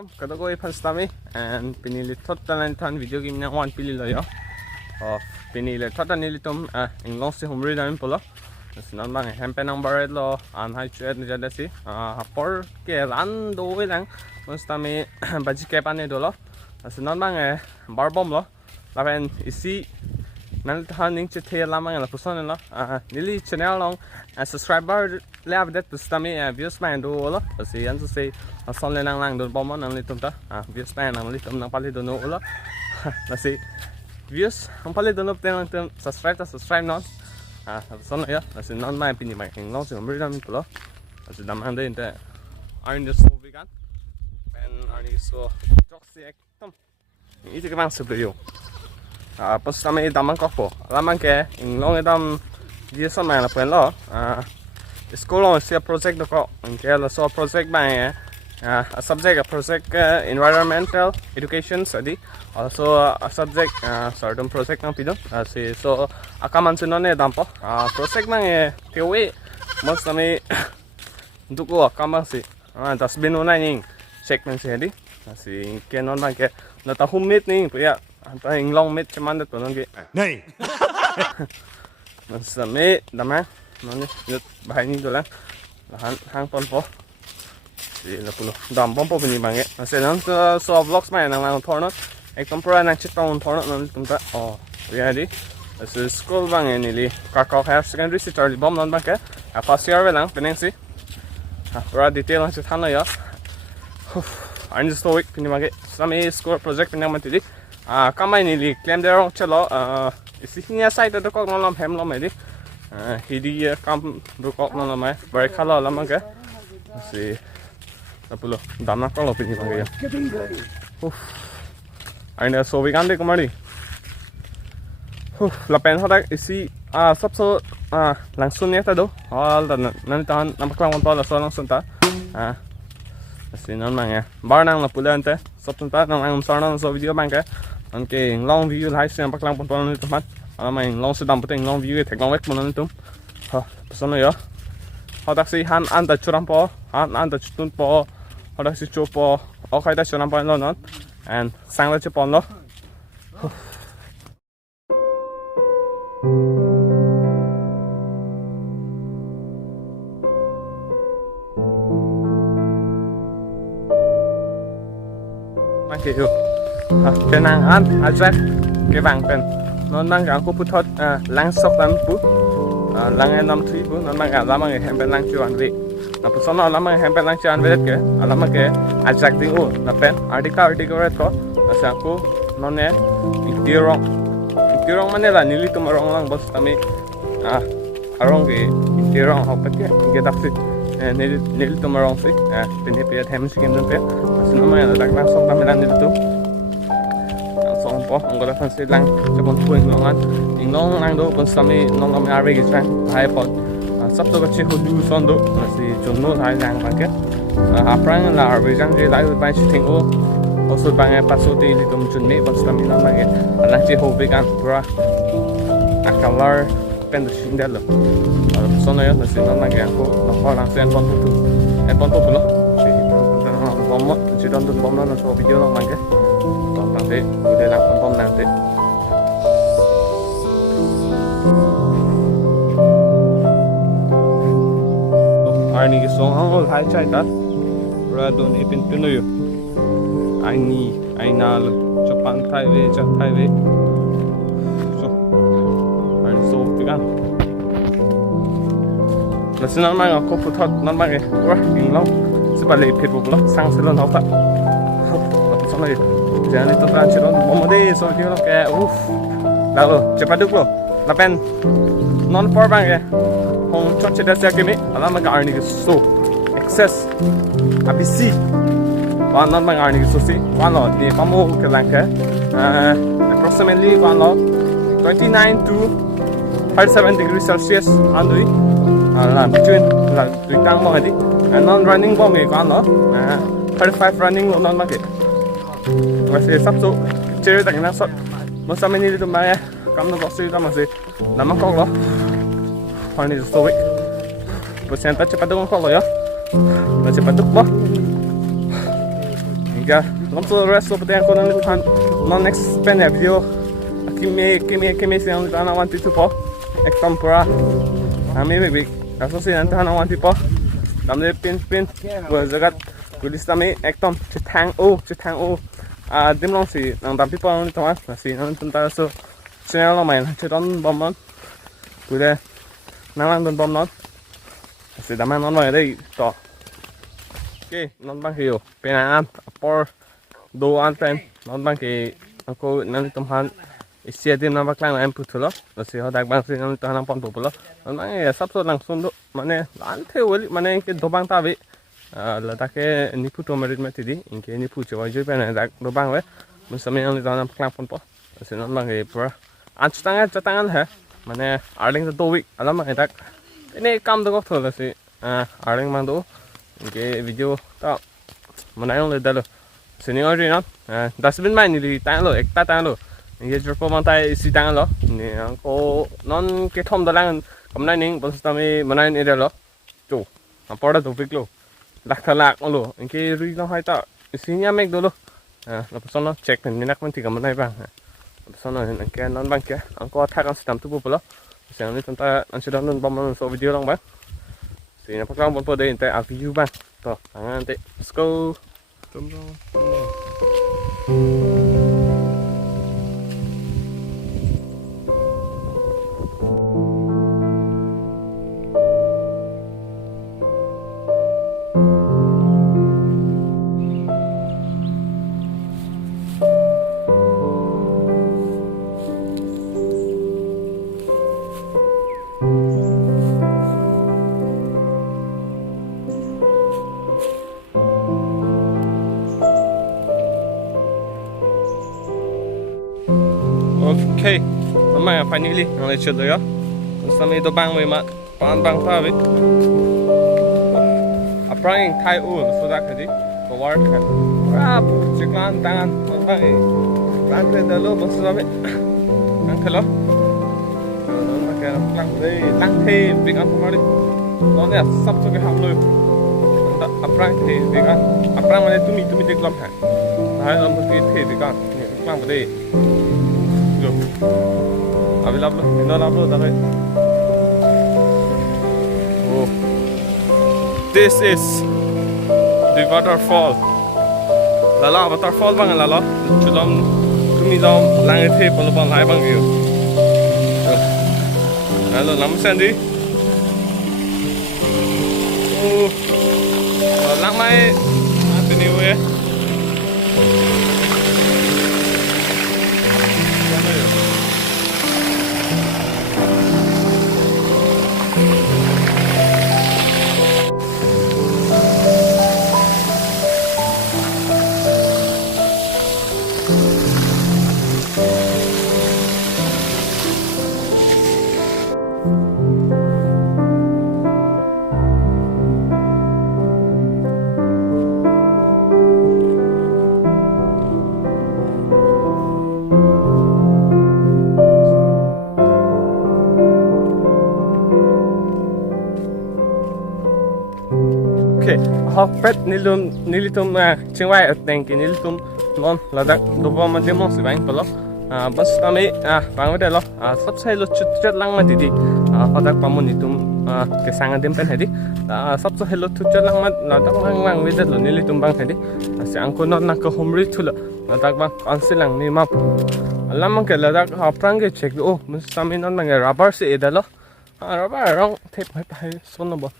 Kardom kada ko phan stami and pinili total tan video game na one pili loyo of pinili total nilitum Inglong si humri namin polo sinan bang hempe number lo an hai chat ni jada si por ke ran do lang stami baji ke pan dolo sinan bang barbom lo laven isi nan tan ning che the lamang la puson lo nili channel long subscriber level that stami views man do lo si an se son lên lang don bom nang litum ta views pan nang litum nang pali do no lo na si views ang pali do no ten subscribe non son ya na si non mai pini mai Inglong si umri namin pulo si damang din te arin de so vegan pen arin so toxic tom iti ka bang sebelum pas kami damang kok po lamang ke Inglong edam dia sama la pen lo sekolah si project do ko ke la so project bang a subject, a project environmental education study, also a subject certain project ng pido. So akaman sinon dampo project mang kewe mas kami untuk ko akaman si dasbin una ning check man si hedi si kenon bang ke nata humit ning puya anta Inglong mit cuman to nang ke nei mas kami dama noni bahai ni dolang hang pon po si na pulo dam pompo pini bange se nan so vlogs mai nang lang thorno ekdom pura nang chitong thorno nan tumta ready se school bange ni li kakao higher secondary si charlie bom nan bange first year lang peneng si pura detail lang chithan ya I'm just so weak pini bange sami school project pini man tili kamai ni li claim there chalo isi hinya side do ko non hem lo mai di hidi kam do ko non mai bar khala la bange si Napulo, dam nak kalau pilih bang ya. Aina so vegan deh kemari. Lapen hodak isi सबसे langsung ya tado. Hal dan nanti tahan nampak lang kontol so langsung ta. Sinan mang ya. Bar nang napulo ante. Subsen ta nang ang sarna so video bang ka. Anke long view live sian nampak lang kontol nanti teman. Alam ang long sedang puting long view tek long wek mana nanti tum. Pesan ya. Hodak si han anda curam po, han anda cutun po. Hodak si chopo okay ta chonam pan lo non and sang la chopon lo Mangke yo penang an ajak ke bang pen non mang aku putot lang sok dan pu lang enam tri pu non mang lamang hem pen lang chuan we na pusona alama hempen lang chan vedet ke alama ke ajak ding na pen artika red ko asa ko none iktirong mane la nili tumarong lang bos kami arong ke iktirong hopat ke gedaksi nili tumarong si pini pia hem sikim dun pe asino ma la dak lang sok kami lang nili tu song po anggola fan si lang chapon puing longan Inglong lang do pun kami nong kami arve ke chang hai pot sắp tới cái chiếc du son độ là gì chuẩn nốt hai ngàn bằng kết aprang là ở trong cái lái bay chỉ thành ô số bằng cái passport đi tụm chuẩn bị bắt đầu mình làm cái là chiếc hồ vegan bra color pen được xin đẹp lắm son này là xin làm cái cô nó có làm sen con tụt em con tụt luôn chỉ nó bom mất chỉ đón tụt bom nó cho video nó bằng cái còn bằng thế để làm con bom làm thế Ani ke song ang hai chai ta ra don ipin pinoyo ai na Japan thai ve so ani so vegan national mang ko puthot nan mang e ra Inglong sipa le phit bu lo sang selon hau ta so lai jani to tran chilon momode so ki lo ke la lo chepaduk lo la pen non por bang e hong chot cheda sia kemi alama ka arni so excess abisi wan non bang arni so si wan lo ni pamo Kelang ke approximately wan lo 29 to 37 degrees Celsius andui la between la tang mo hadi and non running bom e kan lo 35 running lo non ma ke masih sabtu chere tak na sot mo sa meni tu ma kam no bosi ta ma se namang kok lo Pani so weak. Persen ta cepat dong kok lo ya. Cepat duk lo. kya lom so rest of the ko nan than non expand video kimi se ang tana want to po ekdom pura ami big aso se an tana want po namle pin wo jagat pulis tami ekdom chithang o dim long si nang dam people on to na si nan ta so channel lo mai chidon bom non pude nang don bom non si daman non mai dei to okay non bang hiu penan por do an pen non bang ki ko nan tom han isia dim na baklang em putulo si ho dak bang si nan ta nan pon pulo non bang e sap so lang sun do mane an the wali mane ke do bang ta bi la ta ke ni puto merit meti di inke ni pu chwa joi pen dak do bang we mun sami nan ta nan baklang pon po si non bang e pura an chatangan ha mane arling do week alam ai dak ini kam do ko thol si arling mang do cái video đó mà nãy ông lấy đó rồi xin nhớ rồi nó dustbin mai thì tăng rồi ta tăng rồi cái chụp phong tay xí tăng rồi nè có non cái thom đó là cầm này nín bớt tao mà nãy này rồi chủ mà bỏ ra tụ việc luôn lạc thà lạc luôn cái rủi nó hay ta xí nhà make đó luôn là sau nó check mình nãy mình thì cầm này bằng sau nó cái non bằng cái ông có thắc ông làm tụ bộ rồi sáng nay chúng ta anh sẽ đón bom nó số video long bác thì nó phát một đây tại ảo view ban to anh tệ let's go okay, mamaya finally ang lecture doyo. Basta may ito bang may bang pa bit. Aprang Thai so that kadi ko work ka. Rap chikan tangan bang eh. Rap le dalo basta sabi. Ang kalo. Nó kaya lang đây lang the big up mari. Nó ne sab so ke ham lo. Aprang the big up. Aprang mane tumi de club ha. Hai lam ke the big up. Lang bade. Abi lablo, ino lablo dakay. Oh, this is the waterfall. Lala waterfall bang lala. Chulom, tumi lom langit he polo lai bang yo. Hello, namaste di. Oh, lang mai, ati ni we. Học pet nilitum chingwai at thank nilitum non ladak dobo ma demo si bang palo bas tami bang de lo sab sai lo chut lang ma didi hodak pamun nitum ke sanga dem pen hedi sab so hello chut lang ma ladak mang we de lo nilitum bang hedi si angko non na ko homri thula ladak bang kansilang ni map alam ke ladak aprang ke check o mus tami non mang rubber se edalo rubber rong tape hai son bo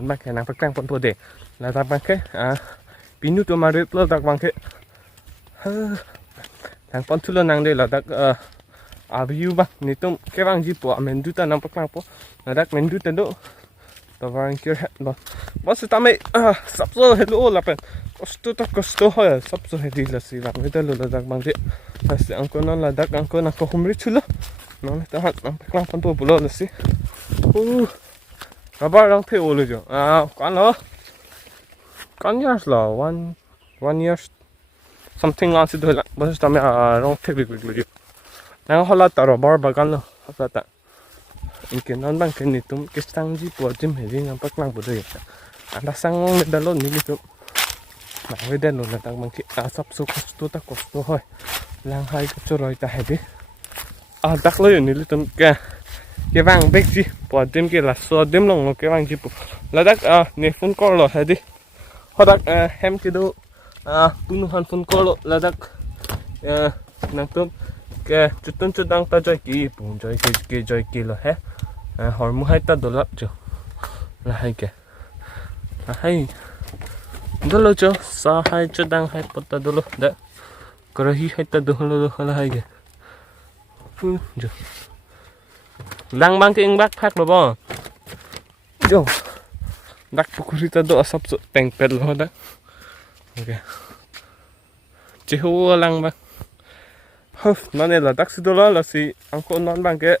มันมาแค่นางพักแกล้งปนตัวเด็กแล้วตากบางแค่ปีนูตัวมาเรียบร้อยตากบางแค่ทางปนทุลนางเด็กแล้วตากวิวบ้างนี่ตุ้มแค่บางจีปัวเมนดูตานางพักแกล้งปัวแล้วตากเมนดูตันดูตัวบางเกี่ยวเห็ดบ่บ่สุดท้ายสับสนเห็ดโอ้ละเป็นก็สตูเหรอสับสนเห็ดดีละสิบางไม่ได้รู้แล้วตากบางแค่แต่สิอังคนนั้นละตากอังคนนั้นก็หุ่มริชุละน้องนี่ต้องหัดนางพักแกล้งปนตัวบุโรละสิRubber lang theo luôn chứ con nó con years là one years something on sự thôi là bây giờ tao mới long theo việc luôn chứ nàng họ là tao rubber bagan lo họ là ta in cái non bang cái này tụm cái sang gì của chim hay gì ngang bắc lang bữa đây anh ta sang ngon lên đó luôn ní tụm với đen luôn là tăng bằng cái sắp số costo ta costo thôi lang hai cái chỗ rồi ta hay đi tắc lấy này tụm cái vàng bếch gì bỏ đêm cái là xóa đêm lòng cái vàng gì là đắc này phun cỏ rồi hay đi họ đắc hem cái đồ tụi nó phun cỏ rồi là đắc năng tụm cái chút đang ta chơi kỹ bùn chơi kỹ là hết họ muốn hay ta đồ lắm chứ là hay kìa là hay đó là chứ sao hay chút đang hay bắt ta đồ lắm đấy cái gì hay ta đồ là hay kìa chứ lang bang cái bác phát rồi bò yo đặc pukuri ta do sắp sụt teng pet lo đó ok chỉ hú lang bang nó này là đặc sĩ đó là gì anh cô nói bằng cái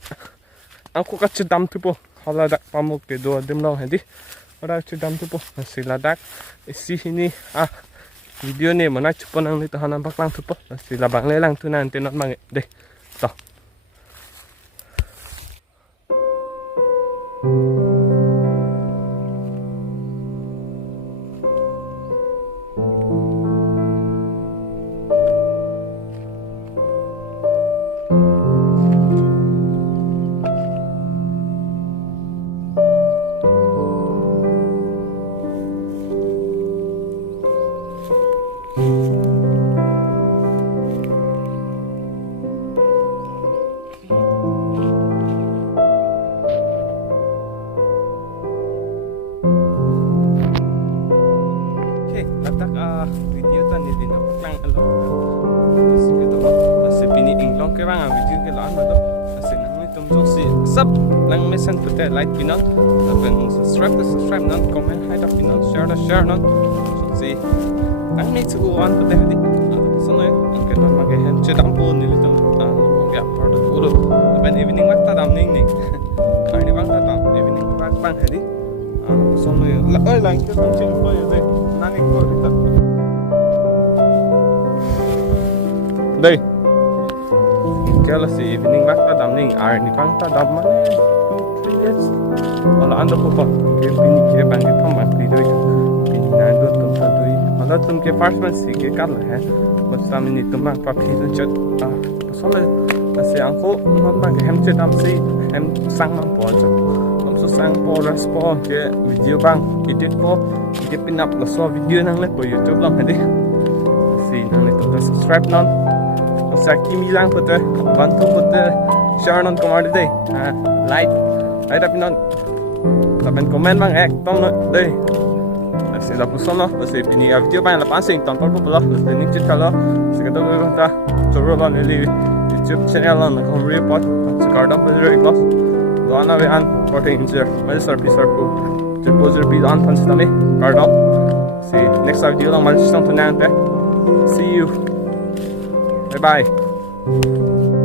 anh cô cắt đâm thứ bộ hoặc là đặc vào một cái đồ đêm lâu hay đi hoặc là đâm thứ bộ là gì là đặc xí này video này mà nói chụp năng này tao hắn bắt lang thứ bộ là gì là bằng lấy lang thứ này tên nó bằng đây đó video ta ni na paklang alo sige to ase pini Inglong ke bang video ke lan do ase nang ni tum jong si sub lang mesen pute like pinon ben subscribe non comment hai da pinon share non so si nang ni chu wan pute di so no ang ke non mage hem che dam po ni tum ya part of ulo ben evening mak ta dam ning ai ni bang ta dam evening mak bang hadi so no la oi lang ke bang ching po ye nani ko ta đây kêu là gì evening bác ta đam ninh ai đi băng ta đam mà hoặc là ăn được không cái pin kia bằng cái thằng bạn đi đôi pin này đôi tụm ta đôi hoặc là tụm cái first one xí cái cắt lại mà sao mình tụm bằng papir đôi chất số là sẽ ăn khô nó bằng cái em chơi đam xí em sang mang bỏ cho không số sang bỏ ra bỏ cái video bằng edit bỏ cái pin up là so video năng lên của YouTube làm gì xí năng lên tụm ta subscribe non Saki milang pute, bantu pute, share non comment đây, like, ai tapi non, tapi comment bang tom đây, sẽ là một số nó, sẽ pini video bang là bán sinh tầm bao nhiêu là, sẽ những chiếc đó, sẽ cái đó chúng ta Choro là nơi YouTube channel là không report, sẽ Kardom Namaste, đó là về ăn, có thể injure, mấy serp cô, chỉ có serp ăn phan sami, Kardom, sẽ next video là mình sẽ không thua nè, see you. Bye bye.